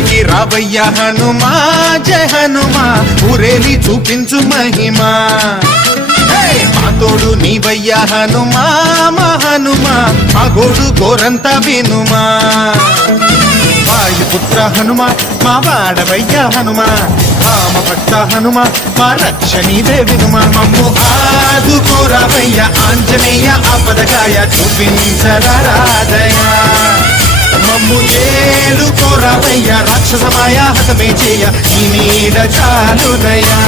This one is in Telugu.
ఊరికి రావయ్య హనుమా జయ హనుమా ఊరేలి చూపించు మహిమా మా తోడు నీవయ్య హనుమా మా హనుమా మా గోడు గోరంత వినుమా వాయుపుత్ర హనుమా మా వాడవయ్య హనుమా రామభక్త హనుమా మా రక్షణీదే వినుమా మమ్ము ఆదుకోరావయ్య ఆంజనేయ ఆపదగాయ చూపించరాదయ మమ్ము ఏలుకోరావయ్య రాక్షసమాయ హతమే చేయ ఈ నీడ చాలునయా